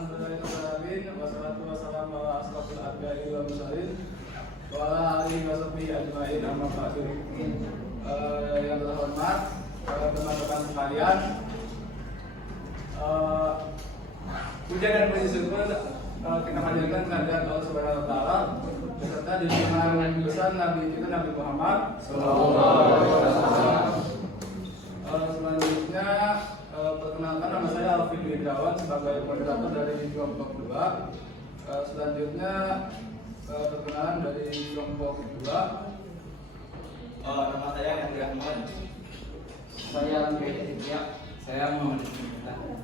Alhamdulillahirobbilalamin. Wassalatu wassalamu ala asrofil anbiya'i wal mursalin wa ala alihi wa sahbihi ajmain. Amma ba'du. Yang terhormat teman-teman sekalian, puja dan puji syukur kita hadirkan kehadirat Allah Subhanahu wa taala beserta junjungan besar Nabi kita Nabi Muhammad sallallahu alaihi wasallam. Selanjutnya perkenalkan, nama saya Alvin Widrawan sebagai moderator dari kelompok 2. Selanjutnya perkenalan dari kelompok 2. Nama saya Hendri Ahmad. Saya Hendri. Saya Muhammad Ismail.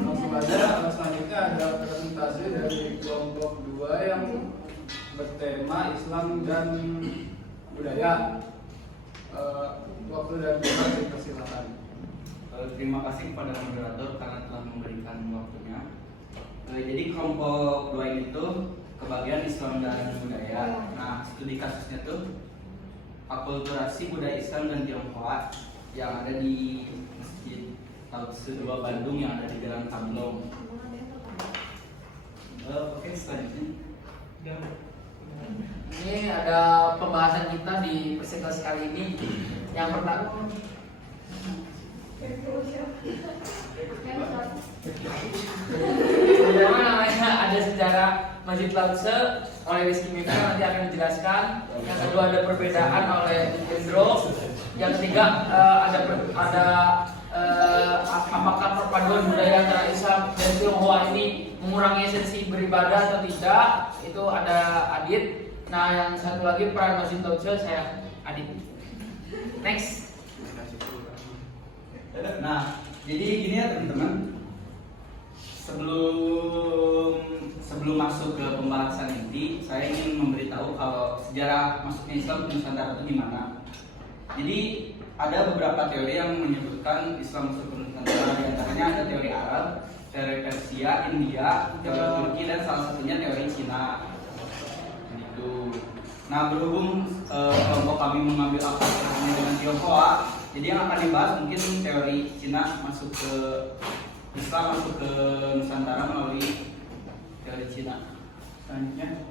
Langsung aja, selanjutnya ada presentasi dari kelompok 2 yang bertema Islam dan budaya. Waktu dan tempat dipersilakan. Terima kasih kepada moderator karena telah memberikan waktunya. Jadi kelompok 2 ini tuh kebagian Islam dan budaya. Nah, studi kasusnya tuh akulturasi budaya Islam dan Tionghoa yang ada di Masjid Tauhid 2 Bandung yang ada di Jalan Tamblong. Oke, selanjutnya. Ini ada pembahasan kita di presentasi kali ini. Yang pertama, namanya ada sejarah Masjid Tauhid oleh Rizky Mika, nanti akan dijelaskan. Yang kedua ada perbedaan oleh Indro. Yang ketiga apakah perpaduan budaya antara Islam dan Tionghoa ini mengurangi esensi beribadah atau tidak? Itu ada Adit. Nah, yang satu lagi peran Masjid Tauhid saya Adit. Next. Nah, jadi gini ya teman-teman. Sebelum masuk ke pembahasan inti, saya ingin memberitahu kalau sejarah masuknya Islam ke Nusantara itu gimana. Jadi ada beberapa teori yang menyebutkan Islam masuk ke Nusantara. Di antaranya ada teori Arab, teori Persia, India, teori Turki, dan salah satunya teori Cina. Gitu. Nah, berhubung kelompok kami mengambil aplikasinya dengan Tionghoa, jadi yang akan dibahas mungkin teori Cina masuk ke Islam masuk ke Nusantara melalui teori Cina. Selanjutnya,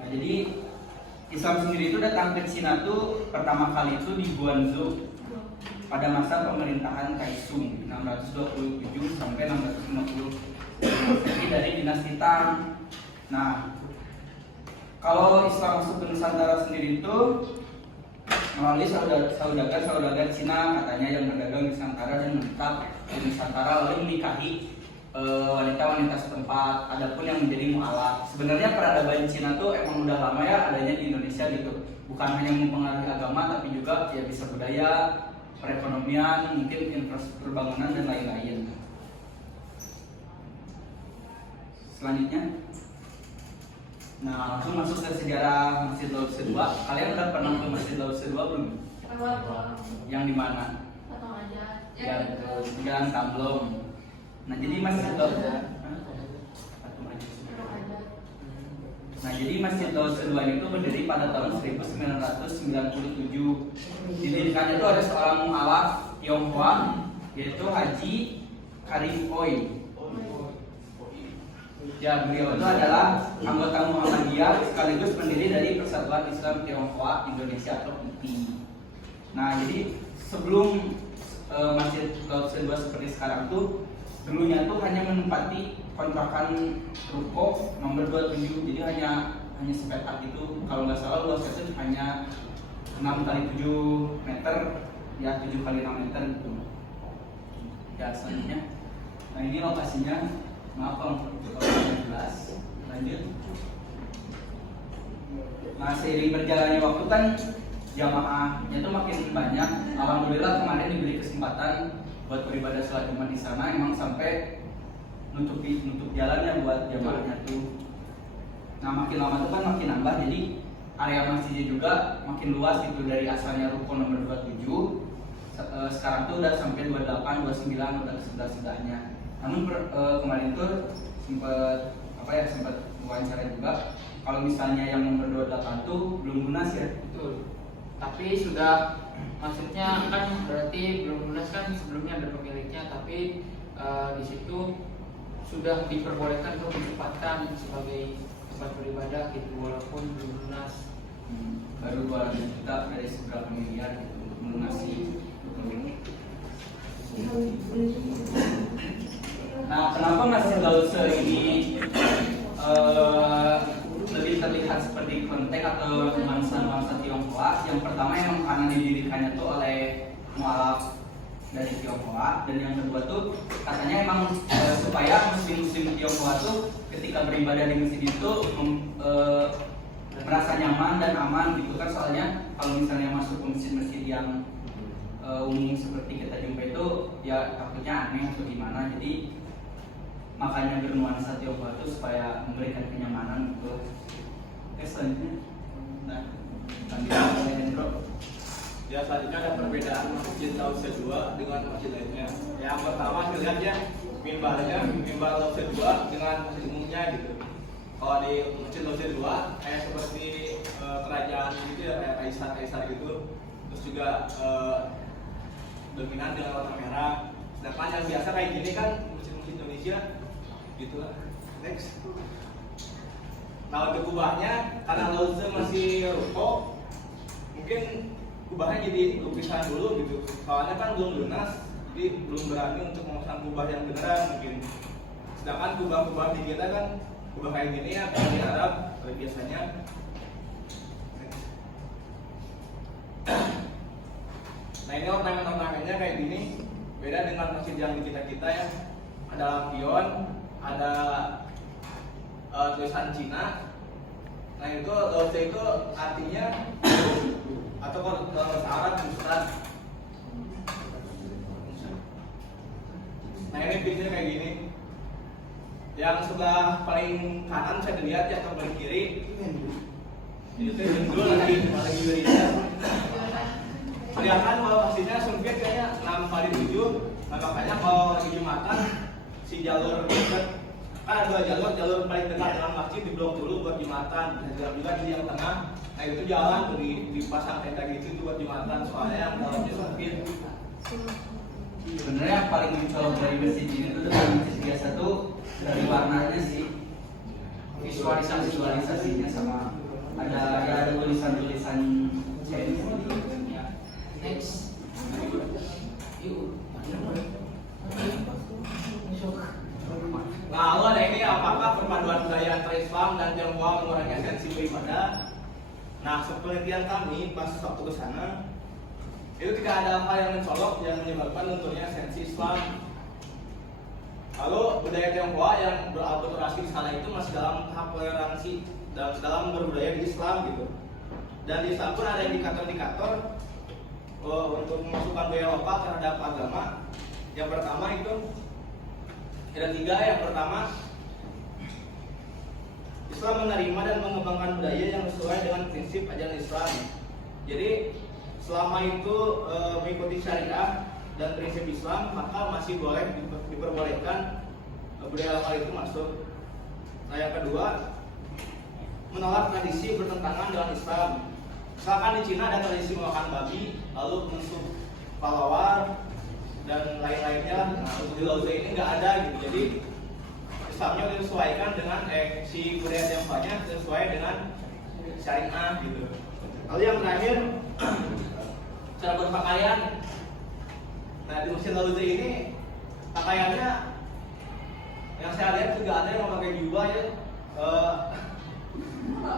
nah jadi Islam sendiri itu datang ke Cina tuh pertama kali itu di Guangzhou pada masa pemerintahan Kaisung 627 sampai 650 dari dinasti Tang. Nah, kalau Islam masuk ke Nusantara sendiri itu melalui saudagar Cina katanya yang berdagang di Nusantara dan menetap di Nusantara lalu menikahi wanita-wanita setempat. Adapun yang menjadi mualaf. Sebenarnya peradaban Cina tuh emang udah lama ya adanya di Indonesia gitu. Bukan hanya mempengaruhi agama tapi juga ya bisa budaya, perekonomian, mungkin infrastruktur bangunan dan lain-lain. Selanjutnya, nah langsung masuk ke sejarah Masjid Tauhid 2. Kalian udah pernah ke Masjid Tauhid 2 belum? Yang di mana? Yang di Jalan Tamblong. Nah jadi Masjid Tauhid Masjid 2 itu berdiri pada tahun 1997. Didirikannya itu oleh seorang mualaf Tionghoa yaitu Haji Karim Oi. Ya, beliau itu adalah anggota Muhammadiyah sekaligus pendiri dari Persatuan Islam Tionghoa Indonesia atau PITI. Nah, jadi sebelum Masjid Tauhid 2 seperti sekarang tuh dulunya tuh hanya menempati kontrakan ruko nomor 27. Jadi hanya sepetak itu. Kalau nggak salah luasnya itu hanya 6x7 meter, ya 7x6 meter gitu. Ya, selanjutnya. Nah, ini lokasinya. Maaf kalau jelas. Lanjut. Nah, seiring berjalannya waktu kan jamaahnya tuh makin banyak. Alhamdulillah kemarin diberi kesempatan buat beribadah sholat Jumat di sana. Emang sampai nutup jalannya buat jamaahnya tuh. Nah, makin lama tuh kan makin nambah. Jadi area masjidnya juga makin luas gitu. Dari asalnya ruko nomor 27 sekarang tuh udah sampai 28, 29 udah sebelah-sebelahnya. Namun kemarin tuh sempat wawancara juga kalau misalnya yang nomor 28 tuh belum lunas ya. betul. Tapi sudah, maksudnya kan berarti belum lunas kan, sebelumnya ada pemiliknya, tapi di situ sudah diperbolehkan untuk ditempatkan sebagai tempat beribadah gitu walaupun belum lunas. Baru 200 juta dari seberapa miliar gitu untuk melunasi. Nah, kenapa Masjid Lausa ini lebih terlihat seperti kelenteng atau bangsa-bangsa Tionghoa? Yang pertama yang karena didirikannya tuh oleh mualaf dari Tionghoa, dan yang kedua tuh katanya emang supaya muslim-muslim Tionghoa tuh ketika beribadah di masjid itu merasa nyaman dan aman gitu kan, soalnya kalau misalnya masuk ke masjid-masjid yang umum seperti kita jumpa itu ya takutnya aneh atau gimana, jadi makanya bernuansa Tionghoa itu supaya memberikan kenyamanan gitu. Selanjutnya, nah, lanjut Hendro. Ya, selanjutnya ada perbedaan Masjid Lausa II dengan masjid lainnya. Yang pertama dilihat ya mimbar Lausa II dengan masjid umumnya gitu. Kalau di Masjid Lausa II kayak seperti kerajaan gitu ya, kayak kaisar gitu. Terus juga dominan dengan warna merah. Sedangkan yang biasa kayak gini kan masjid-masjid Indonesia gitu lah. Next. Nah, untuk kubahnya karena Lausa masih ruko, mungkin kubahnya jadi lukisan dulu gitu. Soalnya kan belum lunas, jadi belum berani untuk memasang kubah yang beneran mungkin. Sedangkan kubah-kubah di kita kan kubah kayak gini ya, kayak di Arab biasanya. Nah, ini ornamen-ornamennya kayak gini. Beda dengan masjid yang di kita ya. Ada lampion, ada tulisan Cina. Nah, itu Lausa itu artinya atau kalau dalam bahasa Arab Ustaz. Nah, ini pintunya kayak gini. Yang sebelah paling kanan saya lihat ya, atau paling kiri itu jendul lagi wiridan. Kelihatan kalau pastinya sempit kayaknya 6x7. Nah, makanya kalau lagi Jumatan si jalur dekat kan ada 2 jalur paling dekat dengan masjid diblok dulu buat Jumatan, dan juga di yang tengah. Nah, itu jalan tuh dipasang tenda gitu itu buat Jumatan, soalnya yang dalamnya sempit. Sebenarnya yang paling mencolok dari masjid ini tuh dengan masjid biasa tuh dari warnanya sih, visualisasinya sama ada tulisan-tulisan Chinese ya. Next. Nah, lalu ada ini, apakah perpaduan budaya antara Islam dan Tionghoa mengurangi esensi beribadah? Nah, sepenelitian kami pas waktu ke sana, itu tidak ada hal yang mencolok yang menyebabkan lunturnya esensi Islam. Lalu budaya Tionghoa yang berakulturasi di sana itu masih dalam tahap toleransi dan dalam berbudaya di Islam gitu. Dan di Islam pun ada indikator-indikator untuk memasukkan budaya lokal terhadap agama. Yang pertama itu ada 3. Yang pertama, Islam menerima dan mengembangkan budaya yang sesuai dengan prinsip ajaran Islam. Jadi selama itu mengikuti syariah dan prinsip Islam, maka masih boleh diperbolehkan budaya lokal itu masuk. Nah, yang kedua, menolak tradisi bertentangan dengan Islam. Misalkan di Cina ada tradisi makan babi, lalu menusuk palawar dan lain-lainnya. Nah, untuk di Lausa ini nggak ada gitu. Jadi Islamnya disesuaikan dengan si budaya Tionghoanya sesuai dengan syariah gitu. Lalu yang terakhir, cara berpakaian. Nah, di Masjid Lausa ini pakaiannya yang saya lihat juga ada yang memakai jubah ya,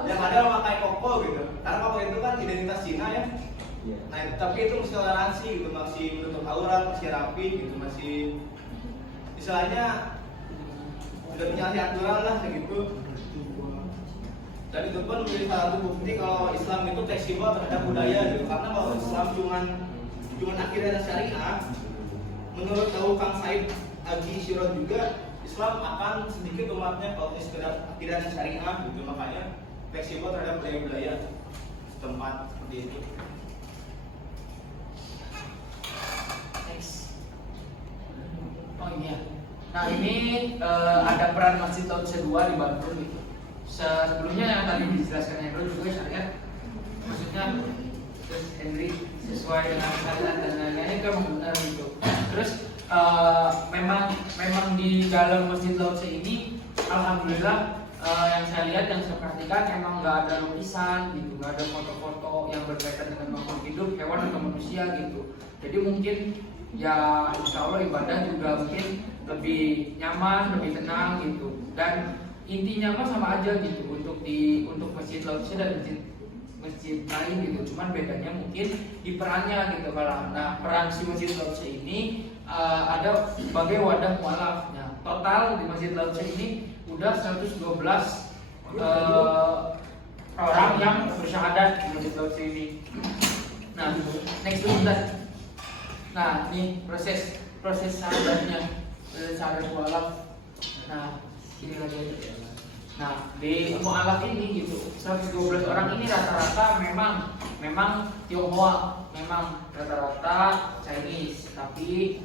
yang ada yang memakai koko gitu. Karena koko itu kan identitas Cina ya. Nah, tapi itu masih toleransi gitu, masih menutup aurat, masih rapi gitu, masih istilahnya sudah menyalahi aturan lah gitu. Dan itu pun menjadi salah satu bukti kalau Islam itu fleksibel terhadap budaya gitu. Karena kalau Islam cuman akidah dan syariah, menurut tahu Kang Said Agi Syirot juga, Islam akan sedikit umatnya kalau sekedar akidah dan syariah gitu. Makanya fleksibel terhadap budaya-budaya setempat seperti itu. Next. Oh ini ya. Nah, ini ada peran Masjid Lausa II di Bandung gitu. Sebelumnya yang tadi dijelaskan Hendro juga syariat, maksudnya terus Henry sesuai dengan syariat dan lain-lainnya itu memang benar gitu. Terus memang di dalam Masjid Lauce ini alhamdulillah yang saya lihat, yang saya perhatikan emang nggak ada lukisan gitu, nggak ada foto-foto yang berkaitan dengan makhluk hidup, hewan atau manusia gitu. Jadi mungkin ya insya Allah ibadah juga mungkin lebih nyaman, lebih tenang gitu. Dan intinya mah sama aja gitu untuk Masjid Lauce dan masjid lain gitu. Cuman bedanya mungkin di perannya gitu. Kalau nah peran si Masjid Lauce ini ada sebagai wadah mualaf. Nah, total di Masjid Lauce ini udah 112 orang yang bersyahadat di Masjid Lauce ini. Nah, next slide. Nah, ini proses syahadatnya, syahadat mualaf. Nah, sini lagi aja. Nah, di mualaf ini gitu, 112 orang ini rata-rata memang Tionghoa, memang rata-rata Chinese. Tapi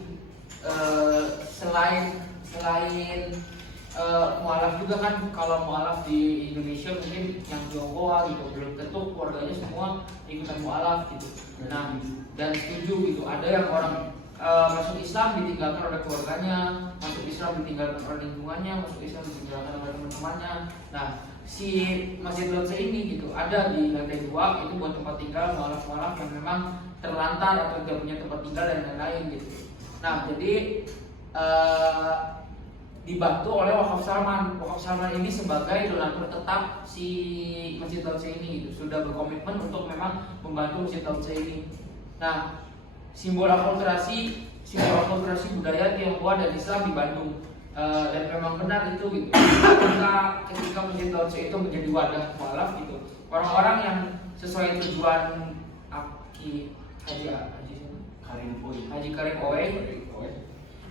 selain mualaf juga kan, kalau mualaf di Indonesia mungkin yang Tionghoa gitu, belum tentu keluarganya semua ikutan mualaf gitu. Nah, dan setuju gitu, ada yang orang masuk Islam ditinggalkan oleh keluarganya, masuk Islam ditinggalkan oleh lingkungannya, masuk Islam ditinggalkan oleh teman-temannya. Nah, si Masjid Lauce ini gitu ada di lantai 2, itu buat tempat tinggal mualaf-mualaf yang memang terlantar atau tidak punya tempat tinggal dan lain-lain gitu. Nah, jadi dibantu oleh Wakaf Salman. Wakaf Salman ini sebagai donatur tetap si Masjid Lauce ini gitu, sudah berkomitmen untuk memang membantu Masjid Lauce ini. Nah, simbol akulturasi budaya Tionghoa dan Islam di Bandung, dan memang benar itu gitu. Ketika Masjid Lauce itu menjadi wadah mualaf gitu, orang-orang yang sesuai tujuan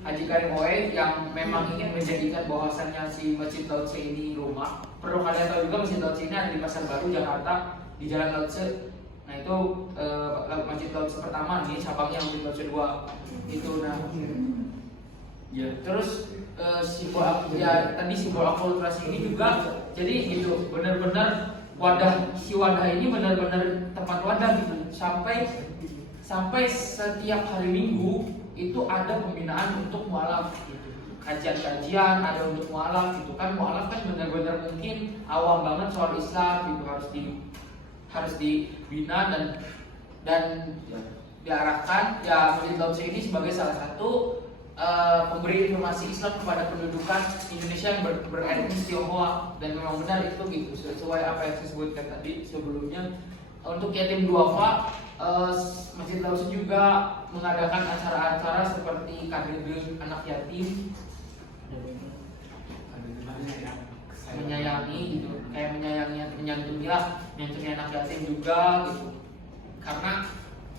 Haji Karim Oe yang memang ingin menjadikan bahwasannya si Masjid Lauce ini rumah. Perlu kalian tahu juga Masjid Lauce ini ada di Pasar Baru Jakarta, di Jalan Lauce. Nah, itu Masjid Lauce pertama, ini cabangnya Masjid Lauce 2 itu. Nah, ya. Terus simbol akulturasi ini juga jadi gitu, benar-benar wadah ini benar-benar tempat wadah gitu. Sampai setiap hari Minggu itu ada pembinaan untuk mualaf gitu. Kajian-kajian ada untuk mualaf gitu kan. Mualaf kan benar-benar mungkin awam banget soal Islam gitu, harus dibina dan diarahkan. Ya, Masjid Lauce ini sebagai salah satu pemberi informasi Islam kepada pendudukan Indonesia yang beretnis Tionghoa, dan memang benar itu gitu, sesuai apa yang saya sebutkan tadi sebelumnya. Untuk yatim duafa, Masjid Lauce juga mengadakan acara-acara seperti kader anak yatim, menyayangi gitu, kayak menyantuni anak yatim juga gitu. Karena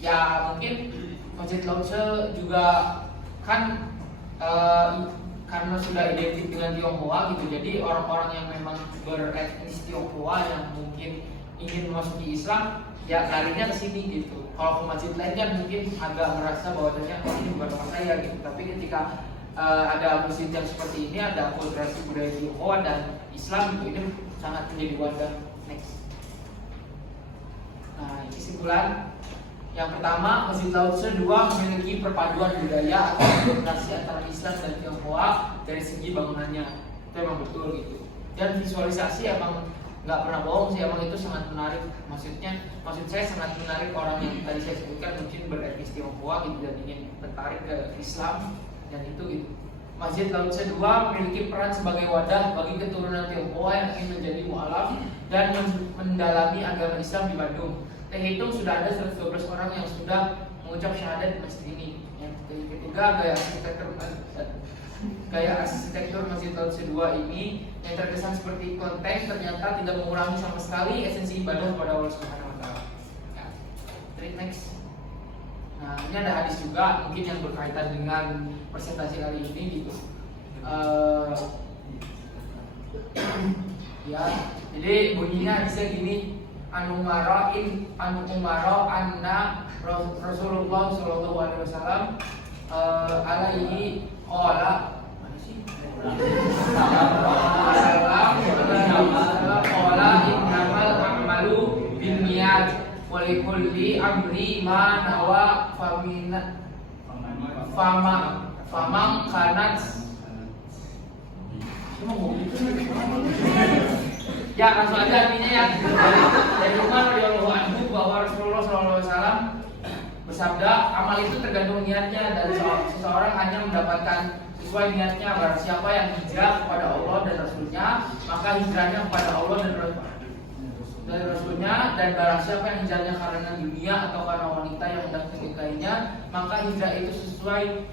ya mungkin Masjid Lauce juga kan karena sudah identik dengan Tionghoa gitu, jadi orang-orang yang memang beretnis Tionghoa yang mungkin ingin memasuki Islam ya larinya ke sini gitu. Kalau ke masjid lain kan mungkin agak merasa bahwasanya ini bukan tempat saya gitu. Tapi ketika ada masjid yang seperti ini, ada akulturasi budaya Tionghoa dan Islam gitu, ini sangat menjadi wadah. Next. Nah, ini kesimpulan. Yang pertama, Masjid Lauce 2 memiliki perpaduan budaya atau kombinasi antara Islam dan Tionghoa dari segi bangunannya. Itu emang betul gitu. Dan visualisasi emang nggak pernah bohong sih, emang itu sangat menarik. Maksud saya sangat menarik orang yang tadi saya sebutkan mungkin beretnis Tionghoa gitu dan ingin tertarik ke Islam dan itu gitu. Masjid Lauce 2 memiliki peran sebagai wadah bagi keturunan Tionghoa yang ingin menjadi mualaf dan mendalami agama Islam di Bandung. Terhitung sudah ada 112 orang yang sudah mengucap syahadat di masjid ini. Yang ketiga, gaya arsitektur Masjid Lauce 2 ini yang terkesan seperti kelenteng ternyata tidak mengurangi sama sekali esensi ibadah kepada Allah Subhanahu wa taala. Ya. Next. Nah, ini ada hadis juga mungkin yang berkaitan dengan presentasi kali ini gitu. Ya, jadi bunyinya hadisnya gini. Anu umara anna Rasulullah sallallahu alaihi wasallam alaihi qala innamal a'malu binniyat wa likulli amri ma nawa Famang kanat. Ya langsung aja artinya ya. Dari Umar radhiyallahu anhu bahwa Rasulullah SAW bersabda, amal itu tergantung niatnya dan seseorang hanya mendapatkan sesuai niatnya. Barang siapa yang hijrah kepada Allah dan Rasulnya, maka hijrahnya kepada Allah dan Rasulnya. Dan barang siapa yang hijrahnya karena dunia atau karena wanita yang hendak dinikahinya, maka hijrah itu sesuai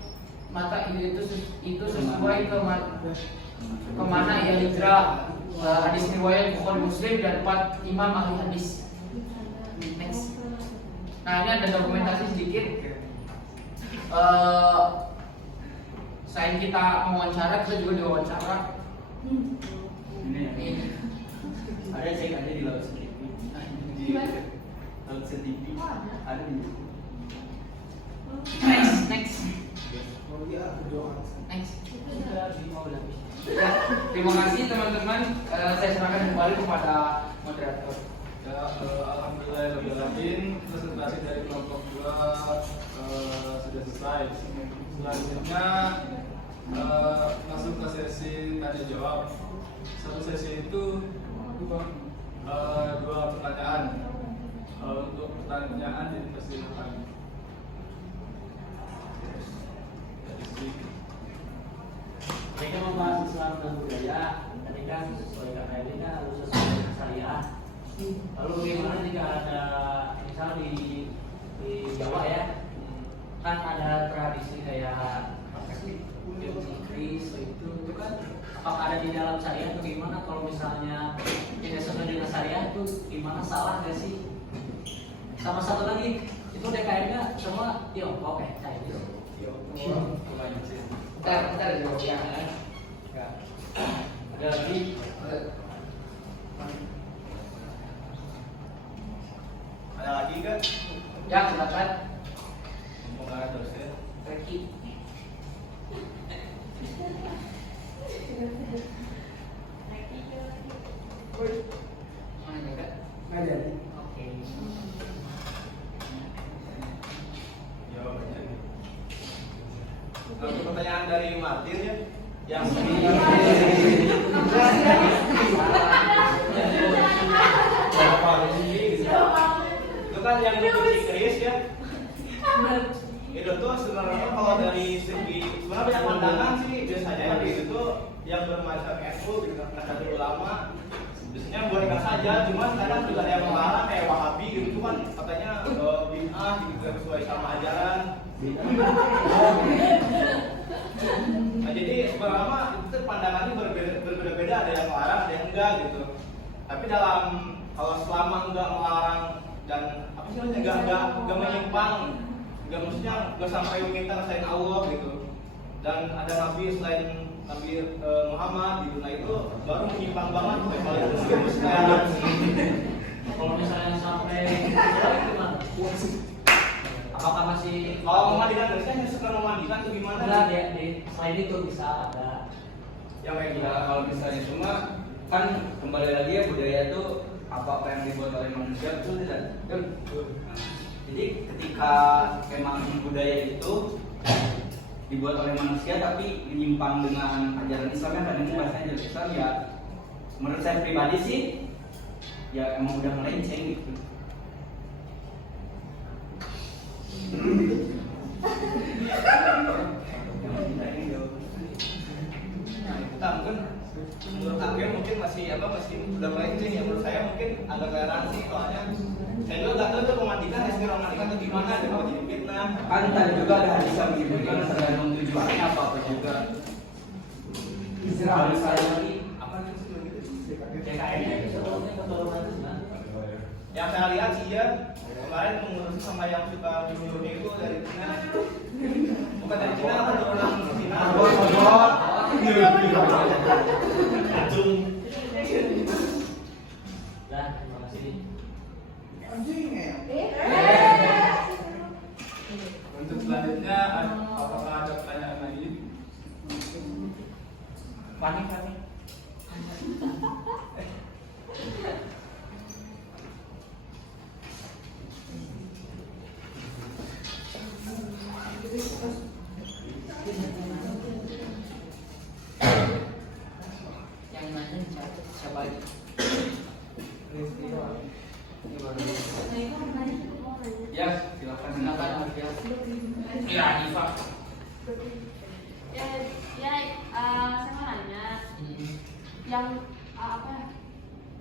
kemana ia hijrah. Hadis riwayat Bukhari Muslim dan 4 imam ahli hadis. Next. Nah ini ada dokumentasi sedikit. Selain kita mewawancara, kita juga diwawancara. Ini Ada cek aja di laut setipi. Laut setipi ada di. Next. Ya, terima kasih teman-teman. Saya serahkan kembali kepada moderator. Ya, alhamdulillahirobbilalamin, presentasi dari kelompok 2 sudah selesai. Selanjutnya masuk ke sesi tanya jawab. Satu sesi itu dua pertanyaan. Untuk pertanyaan dipersilakan. Mereka membahas Islam dan budaya, tadi kan sesuai kata ini kan harus sesuai dengan syariah. Lalu bagaimana jika ada misal di Jawa ya, kan ada tradisi kayak Kris itu kan apakah ada di dalam syariah atau gimana? Kalau misalnya tidak sesuai dengan syariah itu gimana, salah nggak sih? Sama satu lagi itu DKM-nya semua Tiongkok Chinese. Kita ada jawab ya. Ada lagi Ada lagi kan? Ya silakan. Mumpung ada terus ya. Reki. Mana juga? nggak jadi. Oke. Jawabannya. Lalu pertanyaan dari Martin ya, yang itu kan yang mengikuti Kris ya. Itu tuh sebenarnya kalau dari segi sebenarnya banyak pandangan sih, biasanya itu tuh yang bermacam NU gitu, Nahdlatul Ulama biasanya boleh saja, cuman kadang juga ada yang melarang kayak Wahabi gitu kan katanya bid'ah gitu gak sesuai sama ajaran. Nah, jadi sebenarnya itu pandangannya berbeda-beda, ada yang melarang, ada yang enggak gitu. Tapi dalam kalau selama enggak melarang dan apa sih namanya enggak menyimpang, enggak maksudnya enggak sampai meminta selain Allah gitu. Dan ada nabi selain Nabi Muhammad gitu. Nah itu baru menyimpang banget kalau itu kayak Kalau misalnya sampai gimana? Apakah masih kalau memandikan biasanya suka memandikan tuh gimana? enggak di selain itu bisa ada Yang kayak Ya, gimana? kalau misalnya cuma kan kembali lagi ya, budaya itu apa yang dibuat oleh manusia itu tidak. Jadi ketika memang budaya itu dibuat oleh manusia tapi menyimpang dengan ajaran Islam yang kadang bahasanya ajaran Islam, ya menurut saya pribadi sih ya emang udah melenceng gitu. Nah, mungkin menurut Akhil mungkin masih udah melenceng ya, menurut saya mungkin agak toleransi soalnya saya juga nggak tahu tuh pemandikan tuh gimana gitu, kalau jadi fitnah. Kan tadi juga ada hadis yang menyebutkan tergantung tujuannya apa juga. Kalau misalnya Apa sih begitu? DKM-nya itu sebelumnya keturunan itu kan? Yang saya lihat sih ya kemarin mengurusi sama yang suka nyuruhnya itu dari Cina, bukan dari Cina, keturunan Cina. Kacung. Nah, terima kasih. Untuk selanjutnya, apakah ada pertanyaan lagi? Panik. yang nanya dicatat siapa aja. Ya, silakan. Silakan Arfia. Ya, Anifa. Saya mau nanya yang apa ya?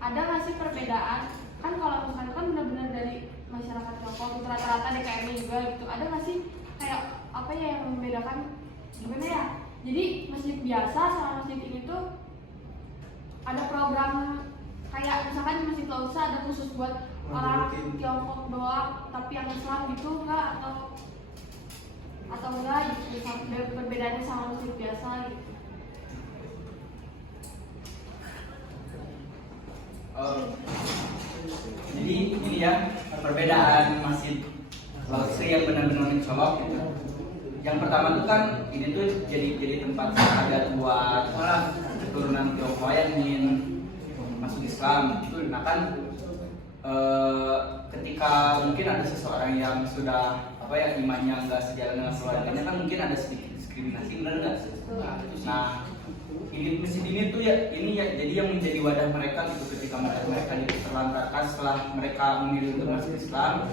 Ada nggak sih perbedaan? Kan kalau misalkan kan benar-benar dari masyarakat Tiongkok gitu, rata-rata DKM juga gitu. Ada nggak sih kayak apa ya yang membedakan gimana ya? Jadi masjid biasa sama masjid ini tuh ada program kayak misalkan di Masjid Lausa ada khusus buat orang Tiongkok doang, tapi yang Islam gitu enggak atau enggak gitu, perbedaannya sama masjid biasa gitu. Jadi ini ya perbedaan masjid Lausri yang benar-benar mencolok gitu. Yang pertama tuh kan ini tuh jadi tempat adat buat keturunan Tionghoa yang ingin masuk Islam. Nah kan ketika mungkin ada seseorang yang sudah apa ya imannya nggak sejalan dengan keluarganya kan mungkin ada sedikit diskriminasi, benar nggak? Nah ini masjid ini tuh ya ini ya jadi yang menjadi wadah mereka gitu ketika mereka diterlantarkan setelah mereka memilih untuk masuk Islam.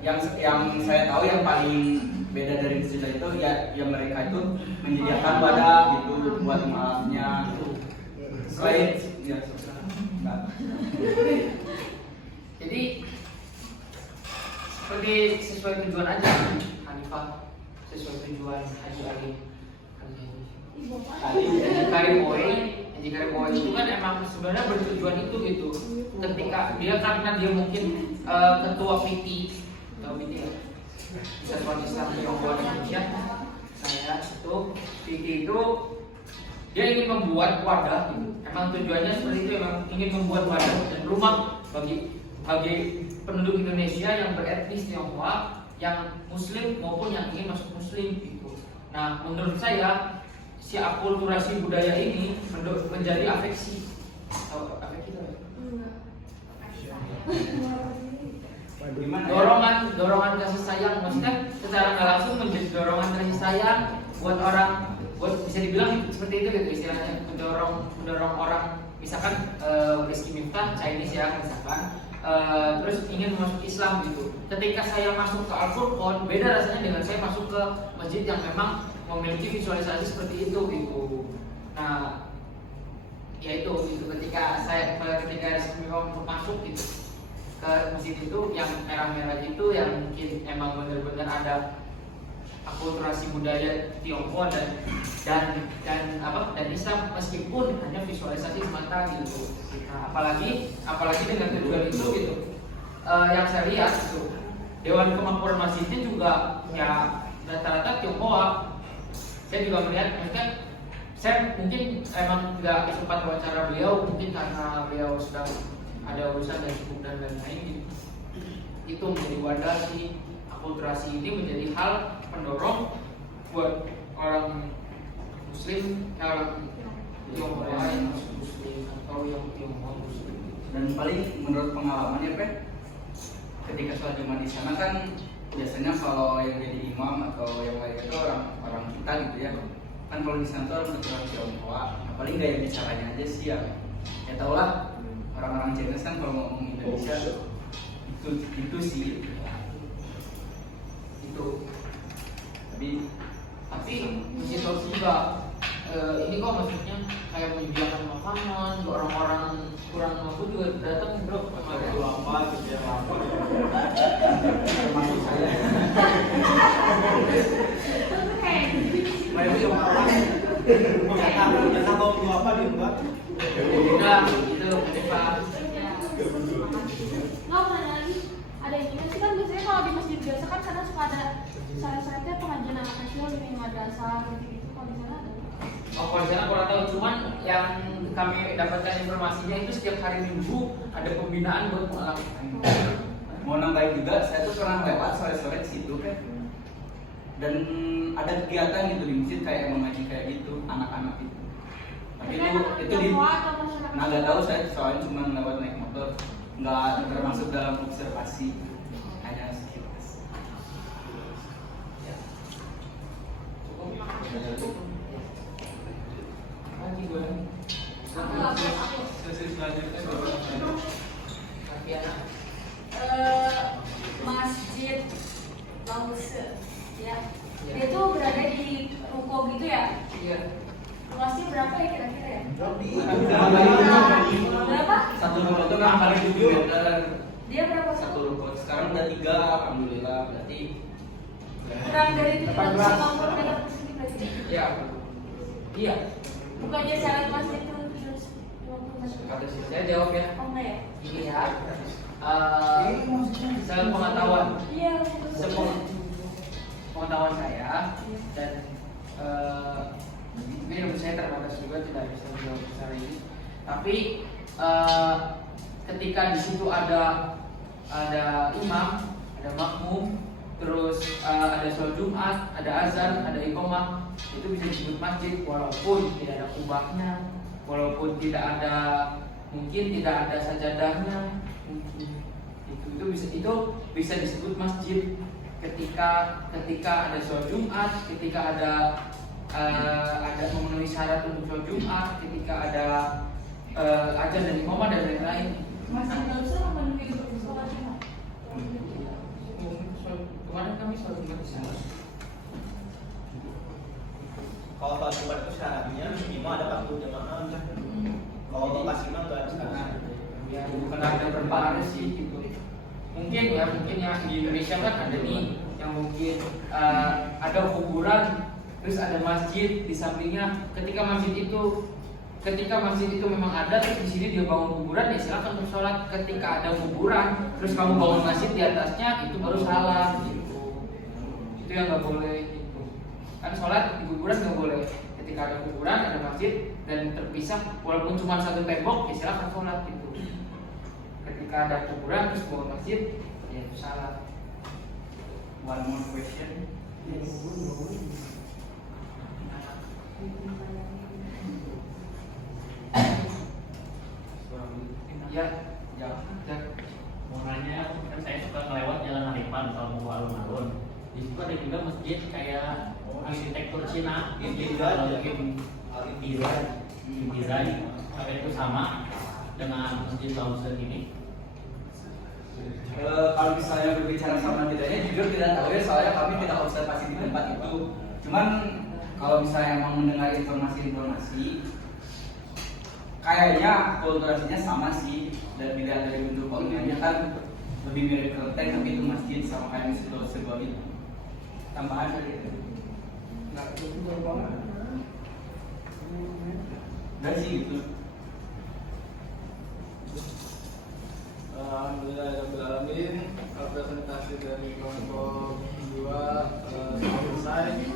Yang saya tahu yang paling beda dari masjid itu ya mereka itu menyediakan wadah gitu buat maafnya. Selain ya jadi seperti sesuai tujuan aja Hanifah, sesuai tujuan Haji Ali Haji Karim itu kan emang sebenarnya bertujuan itu gitu. Ketika dia karena dia mungkin ketua PT atau PT ya Persatuan Islam Tionghoa Indonesia, saya itu PT itu dia ingin membuat wadah gitu. Emang tujuannya seperti itu, emang ingin membuat wadah dan rumah bagi penduduk Indonesia yang beretnis Tionghoa, yang Muslim maupun yang ingin masuk Muslim gitu. Nah, menurut saya si akulturasi budaya ini menjadi afeksi. Afeksi itu dorongan kasih sayang, maksudnya secara nggak langsung menjadi dorongan kasih sayang buat bisa dibilang seperti itu gitu istilahnya, mendorong orang misalkan Rizky Miftah Chinese ya misalkan terus ingin masuk Islam gitu. Ketika saya masuk ke Al-Furqon beda rasanya dengan saya masuk ke masjid yang memang memiliki visualisasi seperti itu gitu. Nah, ya itu gitu ketika Rizky Miftah untuk masuk gitu ke masjid itu yang merah-merah itu yang mungkin emang benar-benar ada akulturasi budaya Tionghoa dan Islam meskipun hanya visualisasi semata gitu. Nah, apalagi dengan tujuan itu gitu. Yang saya lihat itu Dewan Kemakmuran Masjidnya juga ya rata-rata Tionghoa. Saya juga melihat saya mungkin emang tidak sempat wawancara beliau mungkin karena beliau sedang ada urusan dan cukup dan lain-lain. Itu menjadi wadah si akulturasi ini menjadi hal pendorong buat orang Muslim, orang Tionghoa yang masuk Muslim atau yang Tionghoa Muslim. Dan paling menurut pengalaman ya Pak, ketika sholat Jumat di sana kan biasanya kalau yang jadi imam atau yang lain itu orang kita gitu ya. Kan kalau di sana tuh orang Tionghoa, paling gaya bicaranya aja sih ya. Ya tau lah orang-orang Chinese kan kalau ngomong Indonesia itu sih itu tapi masjid Laos juga ini kok maksudnya kayak menyediakan makanan ke orang-orang kurang mampu juga datang bro sama ada lapar kerja lapar termasuk saya. Mereka yang orang jangan mau dua apa di rumah. udah itu Pak. Nggak mau nanya lagi, ada yang ini sih kan biasanya kalau di masjid biasa kan kadang suka ada syarat-syaratnya pengajian anak kecil di madrasah gitu. Kalau di sana ada? Oh kalau di sana kurang tahu, cuman yang kami dapatkan informasinya itu setiap hari Minggu ada pembinaan buat mualaf. Mau nambahin juga, saya tuh pernah lewat sore-sore di situ kan. Dan ada kegiatan gitu di masjid kayak mengaji kayak gitu anak-anak itu. Tapi itu di nggak tahu saya soalnya cuma lewat naik motor, nggak termasuk dalam observasi, hanya sekilas. Ya. Cukup. Lagi gue. Sesi selanjutnya Kakiana. Masjid Lause ya. Dia tuh berada di ruko gitu ya. Iya. Luasnya berapa ya kira-kira ya? Berapa? Berapa? Satu ruko itu kan paling 7 meter. Dia berapa? Satu ruko. Sekarang udah 3, alhamdulillah. Berarti Kurang dari 350 meter persegi berarti. Iya. Iya. Bukannya syarat masjid itu 350 meter. Kata saya jawab ya. Oh enggak ya? Iya. Sepengetahuan Iya. pengetahuan saya dan ini ilmu saya terbatas juga, tidak bisa menjawab secara ini. Tapi ketika di situ ada imam, ada makmum, terus ada sholat Jumat, ada azan, ada iqomah, itu bisa disebut masjid walaupun tidak ada kubahnya, walaupun mungkin tidak ada sajadahnya, itu bisa disebut masjid ketika ada sholat Jumat, ketika ada memenuhi syarat untuk sholat Jumat, ketika ada azan dan iqomah dan lain-lain. Masjid Lause memenuhi sholat Jumat. Kemarin kami sholat Jumat di sana. Kalau sholat Jumat itu syaratnya minimal ada 40 jamaah. Kalau pas imam nggak ada. Ya, bukan ada berapa hari sih gitu. Mungkin ya di Indonesia kan ada nih yang mungkin ada kuburan terus ada masjid di sampingnya. Ketika masjid itu memang ada, terus di sini dia bangun kuburan, ya silakan untuk sholat. Ketika ada kuburan terus kamu bangun masjid di atasnya, itu baru salah gitu. Itu yang nggak boleh gitu. Kan sholat di kuburan nggak boleh. Ketika ada kuburan, ada masjid dan terpisah, walaupun cuma satu tembok, ya silakan sholat gitu. Ketika ada kuburan terus bangun masjid, ya itu salah. one more question. Ya, Mau nanya, kan saya suka ngelewat jalan Haripan kalau mau ke alun-alun. Di situ ada juga masjid kayak arsitektur Cina, jadi kalau bikin desain, apa itu sama dengan masjid Lause ini. Kalau misalnya berbicara sama tidaknya, jujur tidak tahu ya, soalnya kami tidak observasi di tempat itu. Cuman kalau misalnya emang mendengar informasi, kayaknya kulturasinya sama sih, dan tidak dari bentuk bangunannya kan lebih mirip kelenteng, tapi itu masjid sama kayak Masjid Lause Bali. Tambahan dari itu. nggak itu banget. Udah sih gitu. Alhamdulillahirrahmanirrahim. Presentasi dari kelompok 2 selesai.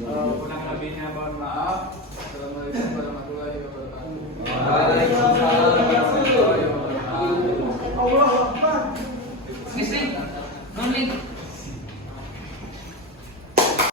Kurang lebihnya mohon maaf. Assalamualaikum warahmatullahi wabarakatuh.